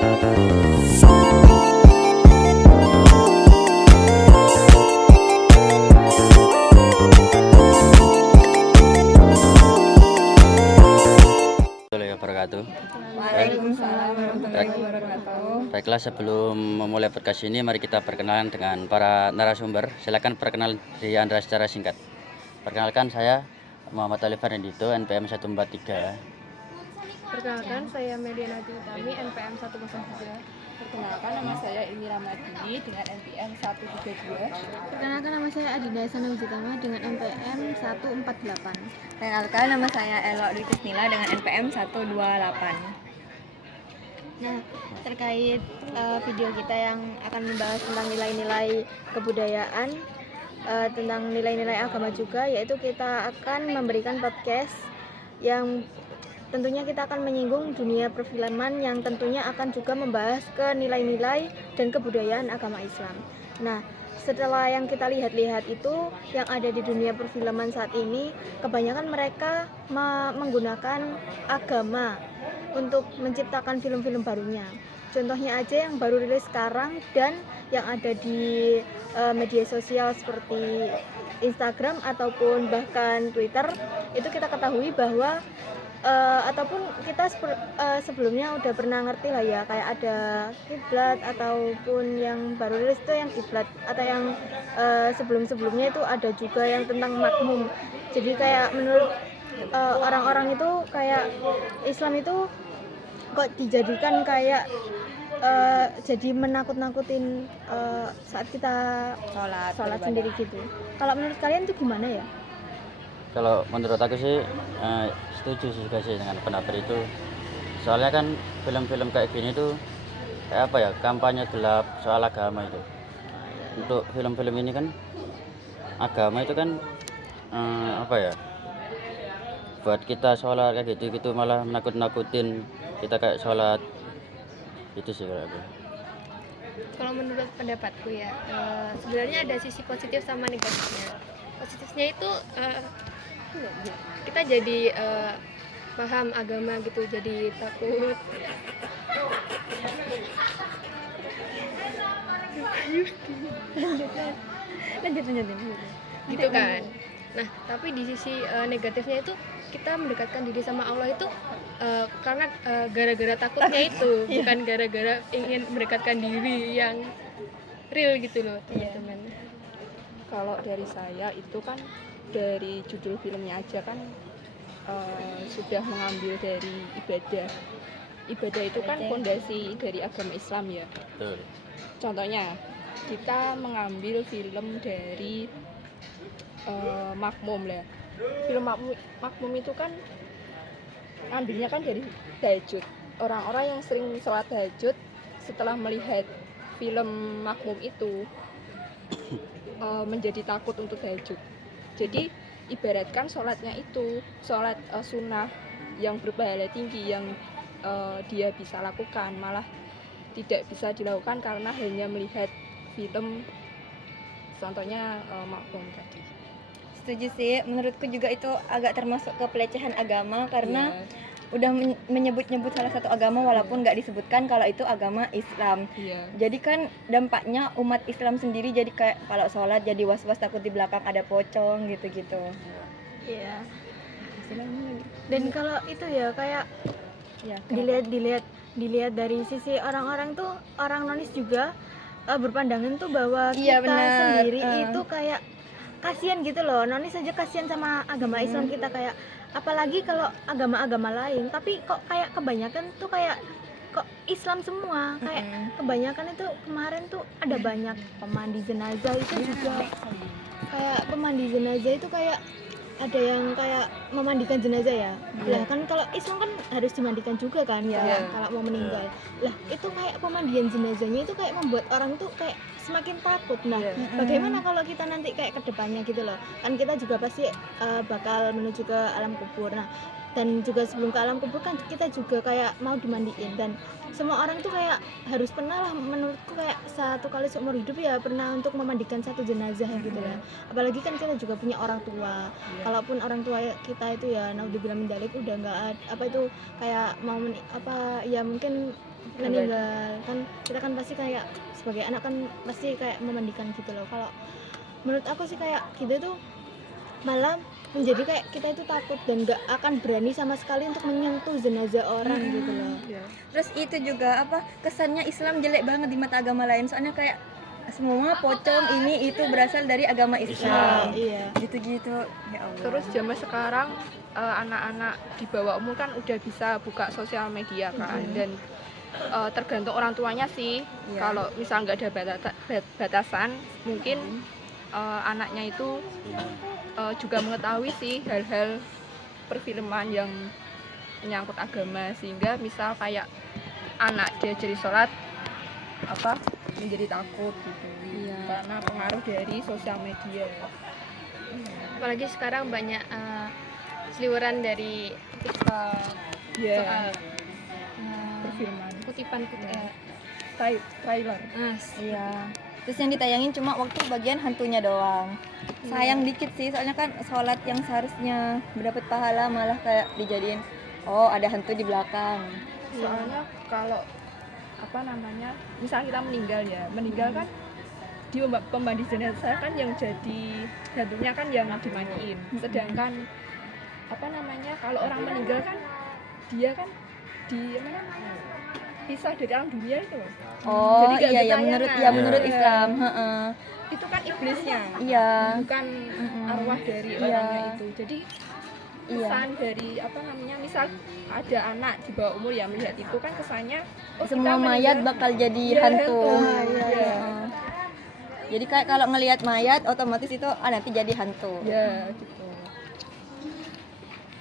Wabarakatuh. Waalaikumsalam warahmatullahi wabarakatuh. Baiklah, sebelum memulai podcast ini, mari kita perkenalan dengan para narasumber. Silakan perkenalan diri Anda secara singkat. Perkenalkan, saya Muhammad Ali Farendito, NPM 143. Perkenalkan, saya Mediana Utami, NPM 103. Perkenalkan, nama saya Imi Ramadi dengan NPM 132. Perkenalkan, nama saya Adinda Sana Wijitama dengan NPM 148. Perkenalkan, nama saya Elok Dwi Kusnila dengan NPM 128. Nah, terkait video kita yang akan membahas tentang nilai-nilai kebudayaan, tentang nilai-nilai agama juga, yaitu kita akan memberikan podcast yang tentunya kita akan menyinggung dunia perfilman yang tentunya akan juga membahas ke nilai-nilai dan kebudayaan agama Islam. Nah, setelah yang kita lihat-lihat itu, yang ada di dunia perfilman saat ini, kebanyakan mereka menggunakan agama untuk menciptakan film-film barunya. Contohnya aja yang baru rilis sekarang dan yang ada di media sosial seperti Instagram ataupun bahkan Twitter, itu kita ketahui bahwa ataupun kita sebelumnya udah pernah ngerti lah ya, kayak ada kiblat ataupun yang baru rilis itu yang kiblat, atau yang sebelum-sebelumnya itu ada juga yang tentang makmum. Jadi kayak menurut orang-orang itu kayak Islam itu kok dijadikan kayak jadi menakut-nakutin saat kita sholat sendiri gitu. Kalau menurut kalian itu gimana ya? Kalau menurut aku sih setuju sih dengan pendapat itu. Soalnya kan film-film kayak gini tuh kayak apa ya, kampanye gelap soal agama itu. Untuk film-film ini kan agama itu kan apa ya, buat kita sholat kayak gitu malah menakut-nakutin kita kayak sholat. Itu sih kalau aku. Kalau menurut pendapatku ya, sebenarnya ada sisi positif sama negatifnya. Positifnya itu kita jadi paham agama gitu, jadi takut. Lanjut. Gitu kan. Nah, tapi di sisi negatifnya itu kita mendekatkan diri sama Allah itu karena gara-gara takutnya itu, bukan gara-gara ingin mendekatkan diri yang real gitu loh, teman-teman. Kalau dari saya itu kan dari judul filmnya aja kan sudah mengambil dari ibadah. Ibadah itu kan fondasi dari agama Islam ya. Betul. Contohnya kita mengambil film dari Makmum lah. Film Makmum itu kan ambilnya kan dari tahajud. Orang-orang yang sering sholat tahajud setelah melihat film Makmum itu menjadi takut untuk tahajud. Jadi ibaratkan sholatnya itu sholat sunnah yang berpahala tinggi yang dia bisa lakukan, malah tidak bisa dilakukan karena hanya melihat film, contohnya Makmum tadi. Setuju sih, menurutku juga itu agak termasuk ke pelecehan agama karena udah menyebut-nyebut salah satu agama walaupun nggak disebutkan kalau itu agama Islam. Jadi kan dampaknya umat Islam sendiri jadi kayak kalau sholat jadi was-was takut di belakang ada pocong gitu-gitu. Iya. Dan kalau itu ya kayak dilihat dari sisi orang-orang tuh, orang nonis juga berpandangan tuh bahwa kita sendiri itu kayak kasihan gitu loh. Nonis aja kasihan sama agama Islam kita, kayak apalagi kalau agama-agama lain, tapi kok kayak kebanyakan tuh kayak kok Islam semua, kayak kebanyakan itu kemarin tuh ada banyak pemandi jenazah itu juga, kayak pemandi jenazah itu kayak ada yang kayak memandikan jenazah ya. Lah kan kalau Islam kan harus dimandikan juga kan kalau mau meninggal. Lah itu kayak pemandian jenazahnya itu kayak membuat orang tuh kayak semakin takut. Nah, bagaimana kalau kita nanti kayak ke depannya gitu loh. Kan kita juga pasti bakal menuju ke alam kubur. Nah, dan juga sebelum ke alam kubur kan kita juga kayak mau dimandiin, dan semua orang tuh kayak harus pernah lah, menurutku kayak satu kali seumur hidup ya pernah untuk memandikan satu jenazah gitu ya. Apalagi kan kita juga punya orang tua. Kalaupun orang tua kita itu ya naudzubillah min dzalik udah nggak apa itu kayak mau ya mungkin meninggal kan, kita kan pasti kayak sebagai anak kan pasti kayak memandikan gitu loh. Kalau menurut aku sih kayak kita tuh malah menjadi kayak kita itu takut dan nggak akan berani sama sekali untuk menyentuh jenazah orang gitu loh. Terus itu juga kesannya Islam jelek banget di mata agama lain, soalnya kayak semua pocong ini itu berasal dari agama Islam. Iya. Gitu-gitu. Ya Allah. Terus zaman sekarang anak-anak di bawah umur kan udah bisa buka sosial media kan, dan tergantung orang tuanya sih. Kalau misal nggak ada batasan, mungkin anaknya itu juga mengetahui sih hal-hal perfilman yang menyangkut agama, sehingga misal kayak anak dia jadi sholat menjadi takut gitu karena pengaruh dari sosial media. Apalagi sekarang banyak seliweran dari TikTok soal Perfilman, kutipan trailer. Iya. Terus yang ditayangin cuma waktu bagian hantunya doang. Sayang dikit sih, soalnya kan sholat yang seharusnya mendapat pahala malah kayak dijadiin ada hantu di belakang. Soalnya kalau misal kita meninggal kan di pembanding jenazah kan yang jadi hantunya kan yang dimandiin. Sedangkan kalau orang meninggal kan dia kan pisah dari alam dunia itu. Jadi gak iya menurut Islam, itu kan iblisnya. Iya. Bukan arwah dari orangnya itu. Jadi kesan dari misal ada anak di bawah umur yang melihat itu kan kesannya semua kita mayat meninggal, bakal jadi ya, hantu. Iya. Jadi kayak kalau ngelihat mayat otomatis itu nanti jadi hantu. Ya gitu.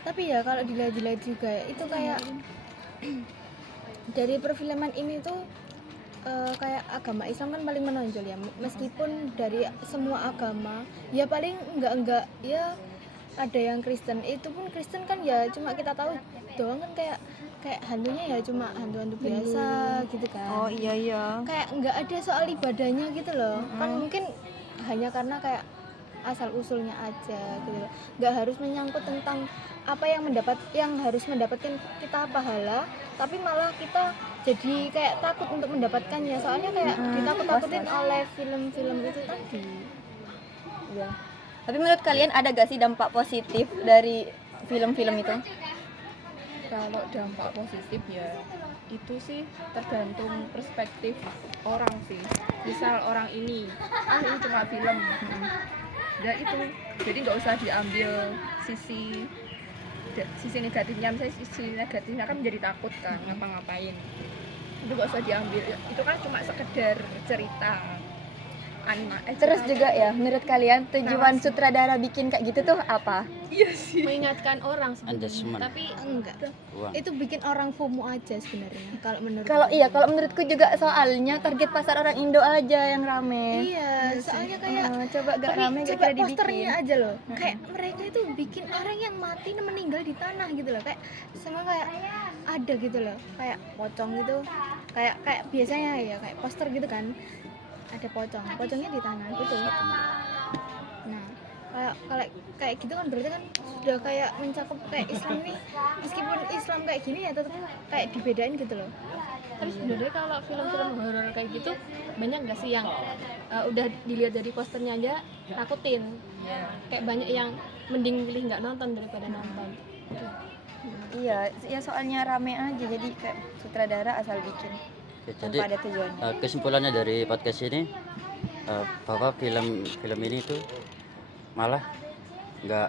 Tapi ya kalau dilihat juga ya, itu kayak dari perfilman ini tuh kayak agama Islam kan paling menonjol ya, meskipun dari semua agama ya paling enggak ya ada yang Kristen, itu pun Kristen kan ya cuma kita tahu doang kan, kayak hantunya ya cuma hantu-hantu biasa gitu kan. Iya. Kayak enggak ada soal ibadahnya gitu loh. Kan mungkin hanya karena kayak asal usulnya aja gitu loh. Enggak harus menyangkut tentang apa yang harus mendapatkan kita pahala, tapi malah kita jadi kayak takut untuk mendapatkannya, soalnya kayak ditakut-takutin oleh film-film itu tadi. Iya. Tapi menurut kalian ada gak sih dampak positif dari film-film itu? Kalau dampak positif ya itu sih tergantung perspektif orang sih. Misal orang ini cuma film, ya itu jadi nggak usah diambil sisi negatifnya. Misalnya sisi negatifnya kan menjadi takut kan ngapa-ngapain, itu nggak usah diambil, itu kan cuma sekedar cerita Terus juga ya, menurut kalian tujuan sutradara bikin kayak gitu tuh apa? Iya sih, mengingatkan orang sebenarnya. Adjustment. Tapi Enggak, Uang. itu bikin orang FOMO aja sebenarnya kalau menurut Kalau menurutku juga soalnya target pasar orang Indo aja yang rame. iya, soalnya kayak Coba gak tapi rame gak coba kira dibikin. posternya aja loh, kayak mereka itu bikin orang yang mati meninggal di tanah gitu loh, kayak sama kayak ada gitu loh, kayak pocong gitu, kayak biasanya ya kayak poster gitu kan, ada pocongnya di tanah gitu. Nah kayak gitu kan berarti kan sudah kayak mencakup kayak Islam nih, meskipun Islam kayak gini ya tetap kayak dibedain gitu loh. terus sebenarnya kalau film-film horor kayak gitu banyak nggak sih yang udah dilihat dari posternya aja takutin? Kayak banyak yang mending pilih nggak nonton daripada nonton. Iya, ya soalnya rame aja jadi kayak sutradara asal bikin. Oke, Tanpa jadi ada tujuan. kesimpulannya dari podcast ini bahwa film ini tuh malah nggak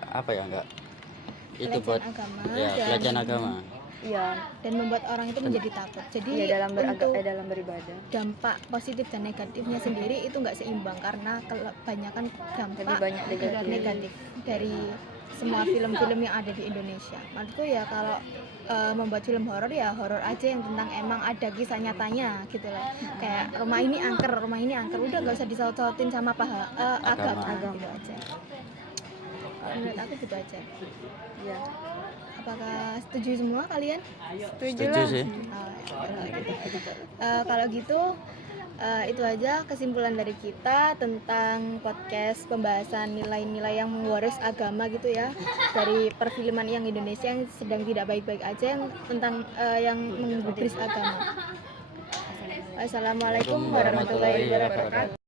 itu Pelecehan buat agama ya dan- pelecehan agama. Iya, dan membuat orang itu menjadi takut. Jadi dalam untuk dalam beribadah. dampak positif dan negatifnya sendiri itu nggak seimbang karena kebanyakan dampak Lebih banyak negatif. dari semua film-film yang ada di Indonesia. Menurutku ya kalau membuat film horor ya horor aja yang tentang emang ada kisah nyatanya gitu loh. Kayak rumah ini angker, udah nggak usah disaut-sautin sama agama gitu aja. Menurut aku gitu aja. Iya. Apakah setuju semua kalian? Setuju sih. Kalau gitu itu aja kesimpulan dari kita tentang podcast pembahasan nilai-nilai yang mewaris agama gitu ya, dari perfilman yang Indonesia yang sedang tidak baik-baik aja, yang tentang yang menggubris agama. Wassalamualaikum warahmatullahi wabarakatuh.